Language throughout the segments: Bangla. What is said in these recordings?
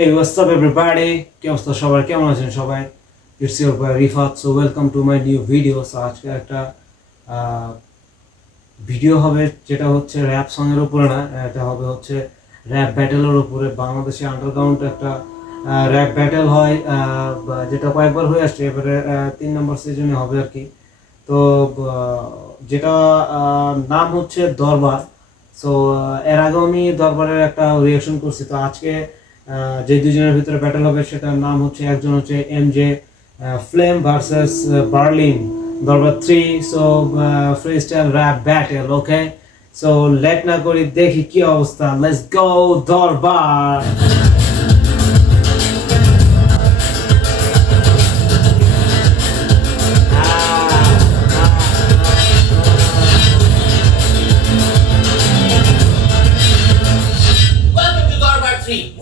Hey, what's up everybody? কি অবস্থা সবার, কেমন আছেন সবাই? It's your boy Rifat. So welcome to my new video. So আজকে একটা ভিডিও হবে যেটা হচ্ছে র‍্যাপ সং এর উপরে না, এটা হবে হচ্ছে র‍্যাপ ব্যাটেলের উপরে। বাংলাদেশে আন্ডারগ্রাউন্ড একটা র‍্যাপ ব্যাটেল হয়, যেটা কয়েকবার হয়ে আসছে, এবারে 3 নম্বর সিজনে হবে আর কি। তো যেটা নাম হচ্ছে দরবার। সো এর আগে আমি দরবারের একটা রিঅ্যাকশন করছি। তো আজকে যে দুজনের ভিতরে ব্যাটেল হবে সেটার নাম হচ্ছে, একজন হচ্ছে এমজে flame versus Berlin, Darbar 3। So freestyle rap battle, okay. So late না করি, দেখি কি অবস্থা। লেটস গো দরবার।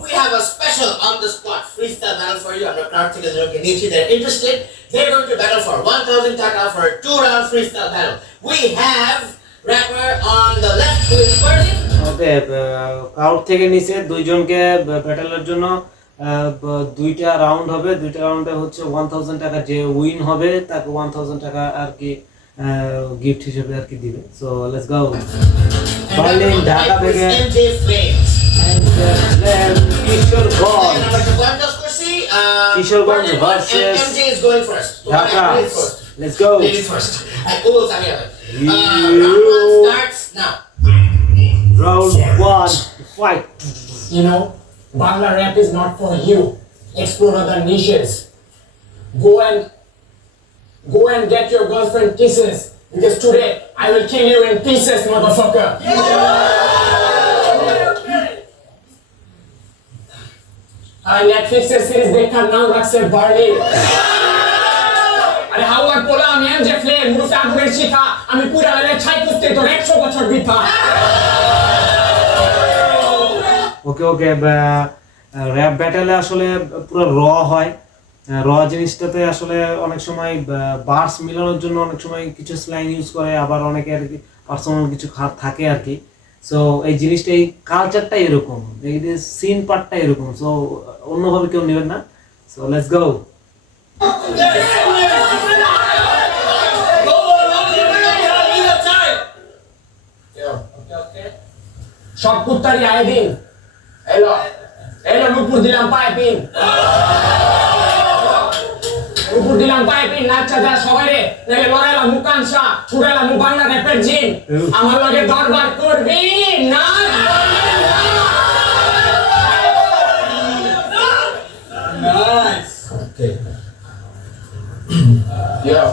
We have a special on-the-spot freestyle battle for you. I'm not Karthik and Kenichi. They're interested. They're going to battle for 1,000 taka for a 2-round freestyle battle. We have rapper on the left who is Berlin. Okay, out থেকে নিচে দুইজনকে ব্যাটেলের জন্য দুইটা রাউন্ড হবে। দুইটা রাউন্ডে হচ্ছে 1,000 টাকা। যে উইন হবে তাকে 1,000 টাকা আর কি গিফট হিসেবে আর কি দিবে। So let's go. Berlin Dhaka থেকে MJ Flames. Kishoreganj versus MJ is going first. Dhaka. Let's go. Ladies first. Round 1 starts now. Round 1, fight. You know, Bangla rap is not for you. Explore other niches. Go and get your girlfriend kisses, because today I will kill you in pieces, motherfucker. আর নেটফ্লিক্সের সিরিজ দেখার নাম রাখছে বার্লিন। আরে হাওয়ার পোলা, আমি এমজে ফ্লেম, মুরুফে আগুনের শিখা, আমি পুরা লাইনে ছাই কুস্তি তোর 100 বছর বৃথা। ওকে ওকে, র‍্যাপ ব্যাটেলে আসলে পুরো র হয়। র জিনিসটাতে আসলে অনেক সময় বার্স মিলানোর জন্য অনেক সময় কিছু স্ল্যাং ইউজ করে, আবার অনেকে আর কি পার্সোনাল কিছু থাকে আর কি। সো এই জিনিসটা, এই কালচারটা এরকম, এই সিন পার্টটা এরকম। সো অন্যভাবে কেউ নেবেন না। So let's go. সব কুত্তারি আইদিন এলো এলো, নুপুর দিলাম পাইপিন, নুপুর দিলাম পাইপিন, নাচা যা সবাই রে, নাইলে লড়াইলা মুকানসা, ছুড়াইলা মু বাংলা র্যাপের জিন, আমার লগে দরবার করবি না। Nice. Okay. Yo.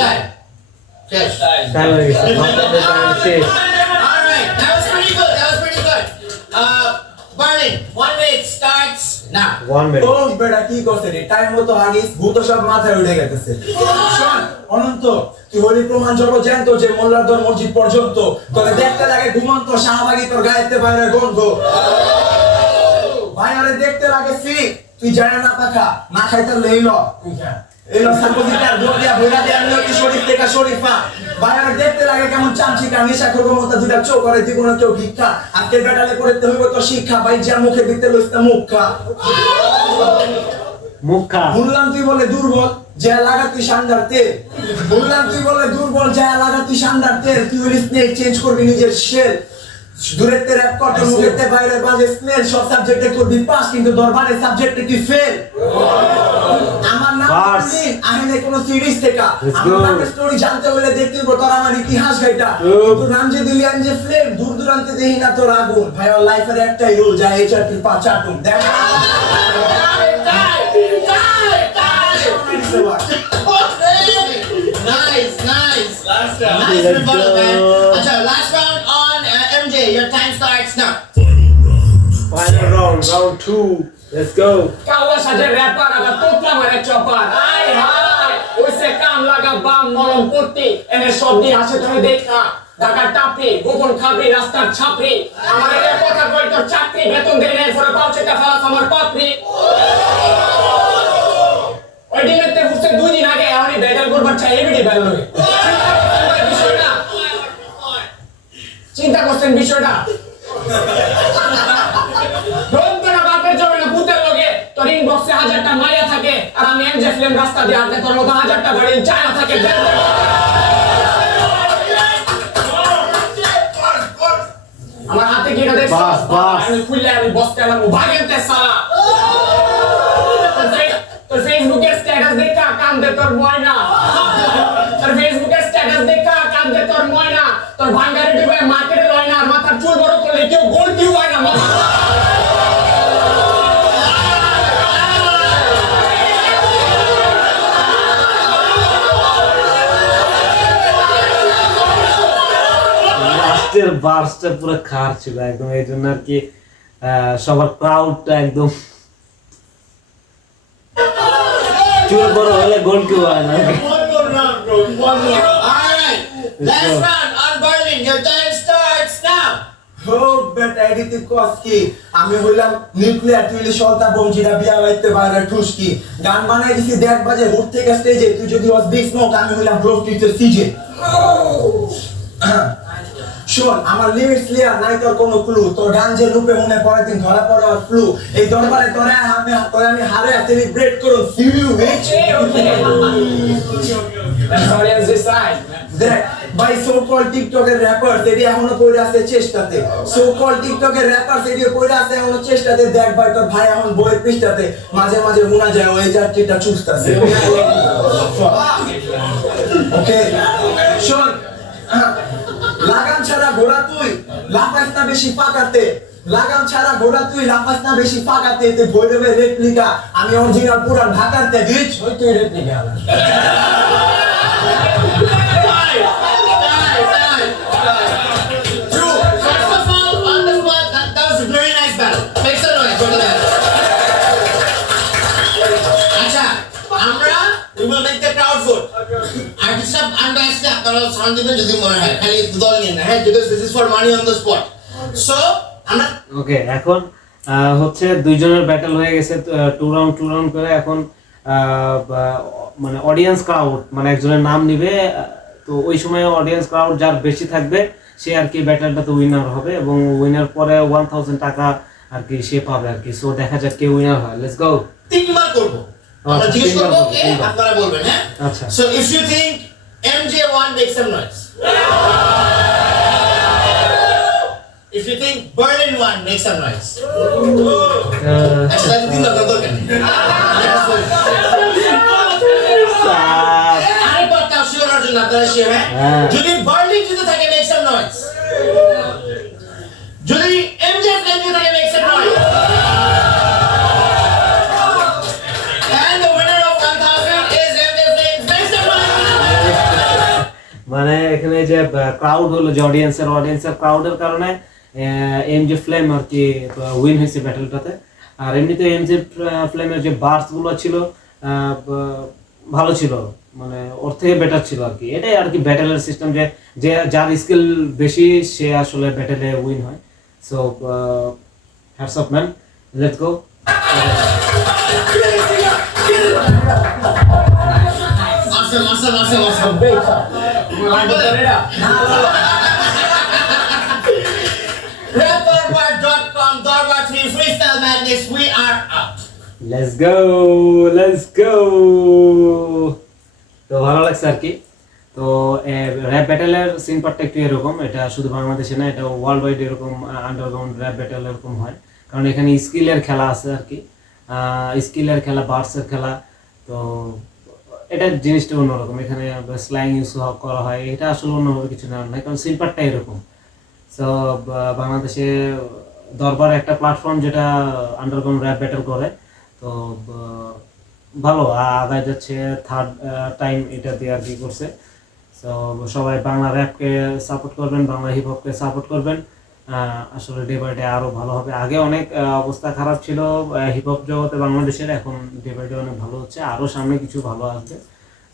Time. Yes. Time হয়ে গেছে, শেষ। All right. That was pretty good. Berlin, 1 minute starts now. 1 minute. ও বেটা কি করছে রে, টাইম মতো আগে ভূত সব মাথায় উঠে গেছে। শোন অনন্ত, তুই হলি প্রমাণ জগৎ জানতো যে মোল্লার দর মসজিদ পর্যন্ত তোকে দেখতে লাগে ঘুমন্ত শাহবাগী, তোর গায়েতে বাইরে গন্ধ। ভাই আরে দেখতে লাগে ফিক, তুই জানা না পাখা না খাইতে লইল এলো সাপোজিটার দোয়া ভোলা দেয়া নিও কি শরীফ থেকে শরীফা। ভাই আরে দেখতে লাগে কেমন চামচিকা, নেশা করবো মতো দুটা চোখ করে দিব না কেউ ভিক্ষা। আজকে বেটালে করতে হইব তো শিক্ষা, ভাই যা মুখে দিতে লইতে মুখা। মুখা বললাম তুই বলে দুর্বল, যা লাগা তুই শানদার তেল। বললাম তুই বলে দুর্বল, যা লাগা তুই শানদার তেল। তুই হলি স্নেক, চেঞ্জ করবি নিজের শেল। দূরেতে র‍্যাপ করতে মুখেতে বাইরে বাজে স্মেল। সব সাবজেক্টে করবি পাস, কিন্তু দরবারে সাবজেক্টে তুই ফেল। আমার নাম বার্লিন, আহেনে কোন সিরিজ থেকে। আমার স্টোরি জানতে হলে দেখতে হবে তোর আমার ইতিহাস গাইটা। তুই নাম যে দিলি এমজে ফ্লেম, দূর দূরান্তে দেখি না তোর আগুন। ভাই ওর লাইফের একটাই রুল, যা এইচআর তুই 5 আটুন দেখ। Nice. Nice rebuttal, man. Acha, last round on MJ. Your time starts now. Final round, round 2. Let's go. কাওয়া সাজে র‍্যাপার আবার তোতলা মারে চপার। আই হাই ওইসে কাম লাগা বাম মলম পট্টি, এনে সব দিয়ে আসে তুমি দেখা। ঢাকা টাপি গোপন খাবি রাস্তার ছাপরি, আমার এর কথা কই তোর চাকরি, বেতন দেই নাই ফরে পাউচেটা ফালাস আমার পাপড়ি। ওই দিনেতে ফুসে 2 দিন আগে আমি ব্যাটল করবার চাই, এবিডি ব্যাল লগে। চিন্তা করছেন বিষয়টা? এমজে ফিল্ম রাস্তা দিয়ে হাঁটলে তোর মতো হাজারটা গাড়ি চায়না থাকে আমার হাতে কি এটা দেখছ বাস, বাস। আমি খুললে আমি বসতে আমার ভাগেনতে সালা তোর ফেসবুকের স্ট্যাটাস দেখা কান্দে তোর ময়না তোর ফেসবুকের স্ট্যাটাস দেখা কান্দে তোর ময়না তোর ভাঙ্গারে ডুবে মার্কেটে লয় না আর মাথার চুল বড় করলে কেউ গোল কিউ হয় না মাথা লাস্টের বার্সটা পুরো খার ছিল একদম, এই জন্য আর কি সবার ক্রাউডটা একদম চুল বড় হলে গোল কেউ হয় না। Alright, last round on Berlin. Your time starts now. ও বেটা এডিতে কসকি আমি হইলাম নিউক্লিয়ার তুইলে সলতা বমজিরা বিয়া বাইতে বাইরে ঠুসকি গান বানাই দিছি দেখ বাজে উঠ থেকে স্টেজে তুই যদি ওয়াজ বিগ স্মোক আমি হইলাম ব্রোক টিচার সিজে শোন আমার লিমিটস লিয়া নাই তোর কোনো ক্লু তোর গান যে রূপে মনে পরের দিন ধরা পড়ে আর ফ্লু এই দরবারে তোরে আমি হারে সেলিব্রেট করুন see you beach Let's audience decide. দেখ ভাই সো কল টিকটকের র্যাপার এটি এখনো কইরা আছে চেষ্টাতে সো কল টিকটকের র্যাপার এটি কইরা আছে এখনো চেষ্টাতে দেখ ভাই তোর ভাই এখন বইয়ের পৃষ্ঠাতে মাঝে মাঝে শোনা যায় ওই যাত্রীটা চুষতাছে ওকে শোন লাগাম ছাড়া ঘোড়া তুই লাফাস না বেশি পাকাতে লাগাম ছাড়া ঘোড়া তুই লাফাস না বেশি পাকাতে তে ভৈরবের রেপ্লিকা আমি অরিজিনাল পুরান ঢাকাতে বিচ ওই তুই replica True. First of all, on the spot, that was a very nice battle. Make some noise for that. Acha, Amra, we will make the crowd vote. Artist of unbiased, আপনারা সাউন্ড দিবেন যদি মনে হয় খালি দল নিয়ে না হ্যাঁ because this is for money on the spot. So, আমরা ওকে এখন হচ্ছে দুইজনের ব্যাটল হয়ে গেছে, টু রাউন্ড করে এখন মানে অডিয়েন্স ক্রাউড মানে একজনের নাম নিবে, তো ওই সময় অডিয়েন্স ক্রাউড যার বেশি থাকবে সে আর কি ব্যাটলটাতে উইনার হবে এবং উইনার পরে 1000 টাকা আর কি সে পাবে আর কি। সো দেখা যাক কে উইনার হয়। Let's go. তিনবার করব আমরা আচ্ছা, জিজ্ঞেস তিনবার করব করবো, কে তিনবার। আপনারা বলবেন হ্যাঁ আচ্ছা। So if you think MJ1 make some noise. If you think Berlin 1 make some noise. Actually তিনবার দরকার নেই। আরেকবার তাও শিওর জন্য আপনারা শিওর হ্যাঁ যদি বার্লিন জিতে থাকে মেক সাম নয়েজ যদি এমজে জিতে থাকে make some noise and the winner of 1000 is MJ Flames make some noise মানে এখানে যে ক্রাউড হলো যে অডিয়েন্সের ক্রাউডের কারণে এমজে ফ্লেম আর কি উইন হয়েছে ব্যাটলটাতে। আর এমনিতে এমজে ফ্লেমের যে বার্স গুলো ছিল ভালো ছিল, মানে ওর থেকে বেটার ছিল আর কি। এটাই আর কি ব্যাটেলের সিস্টেম, যে যার স্কিল বেশি সে আসলে ব্যাটেলে উইন হয়। So hats off man, let's go. awesome Rapperbar.com Darbar 3 Freestyle Madness we are out. Let's go. তো ভালো লাগছে আর কি। তো র্যাপ ব্যাটেলের সিন পার্টটা একটু এরকম, এটা শুধু বাংলাদেশে না, এটা ওয়ার্ল্ড ওয়াইড এরকম আন্ডারগ্রাউন্ড র্যাপ ব্যাটেল এরকম হয়, কারণ এখানে স্কিলের খেলা আছে আর কি, স্কিলের খেলা, বার্সের খেলা। তো এটা জিনিসটা অন্যরকম, এখানে স্ল্যাং ইউজ করা হয়, এটা আসলে অন্যভাবে কিছু নেওয়ার নাই, কারণ সিন পার্টটা এরকম। সো বাংলাদেশে দরবার একটা প্ল্যাটফর্ম যেটা আন্ডারগ্রাউন্ড র্যাপ ব্যাটেল করে, তো ভালো আগায় যাচ্ছে, থার্ড টাইম এটা দিয়ে আর কি করছে। সো সবাই বাংলা র্যাপকে সাপোর্ট করবেন, বাংলা হিপ হপকে সাপোর্ট করবেন, আসলে ডে বাই ডে আরও ভালো হবে। আগে অনেক অবস্থা খারাপ ছিল হিপ হপ জগতে বাংলাদেশের, এখন ডে বাই ডে অনেক ভালো হচ্ছে, আরও সামনে কিছু ভালো আসবে।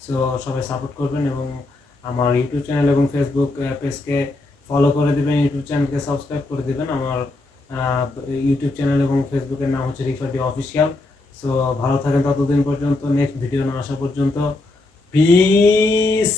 সো সবাই সাপোর্ট করবেন এবং আমার ইউটিউব চ্যানেল এবং ফেসবুক পেজকে ফলো করে দেবেন, ইউটিউব চ্যানেলকে সাবস্ক্রাইব করে দেবেন। আমার ইউটিউব চ্যানেল এবং ফেসবুকের নাম হচ্ছে রিফার্ডি অফিসিয়াল। সো ভালো থাকেন ততদিন পর্যন্ত, নেক্সট ভিডিও না আসা পর্যন্ত। পিস।